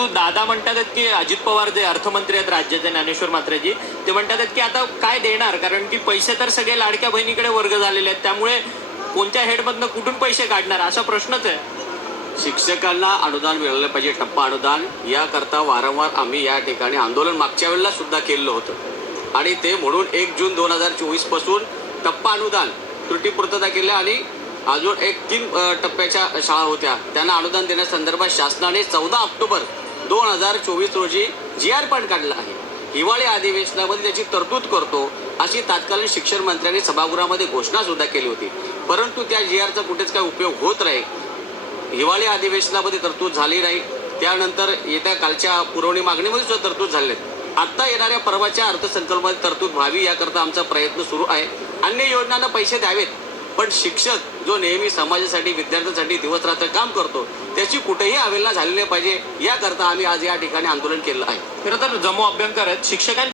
परंतु दादा म्हणतात की अजित पवार जे अर्थमंत्री आहेत राज्याचे, ज्ञानेश्वर म्हात्रेजी, ते म्हणतात की आता काय देणार, कारण की पैसे तर सगळे लाडक्या बहिणीकडे वर्ग झालेले आहेत, त्यामुळे कोणत्या हेडमधनं कुठून पैसे काढणार असा प्रश्नच आहे. शिक्षकांना अनुदान मिळालं पाहिजे, टप्पा अनुदान, याकरता वारंवार आम्ही या ठिकाणी आंदोलन मागच्या वेळेला सुद्धा केलेलं होतं आणि ते म्हणून 1 जून 2024 पासून टप्पा अनुदान त्रुटीपूर्तता केल्या आणि अजून 3 टप्प्याच्या शाळा होत्या त्यांना अनुदान देण्यासंदर्भात शासनाने 14 ऑक्टोबर 2024 रोजी GR पण काढला आहे. हिवाळी अधिवेशनामध्ये त्याची तरतूद करतो अशी तत्कालीन शिक्षण मंत्र्यांनी सभागृहामध्ये घोषणा सुद्धा केली होती, परंतु त्या GRचा कुठेच काही उपयोग होत नाही. हिवाळी अधिवेशनामध्ये तरतूद झाली नाही, त्यानंतर येत्या कालच्या पुरवणी मागणीमध्ये सुद्धा तरतूद झाले नाही. आता येणाऱ्या परवाच्या अर्थसंकल्पामध्ये तरतूद व्हावी याकरता आमचा प्रयत्न सुरू आहे. अन्य योजनांना पैसे द्यावेत, पण शिक्षक जो नेहमी समाजासाठी विद्यार्थ्यांसाठी दिवस रात्र काम करतो त्याची कुठेही अवहेलना झाली नाही पाहिजे याकरता आम्ही आज या ठिकाणी आंदोलन केलं आहे. खरं तर जम्मू अभ्यंकर आहेत शिक्षकांची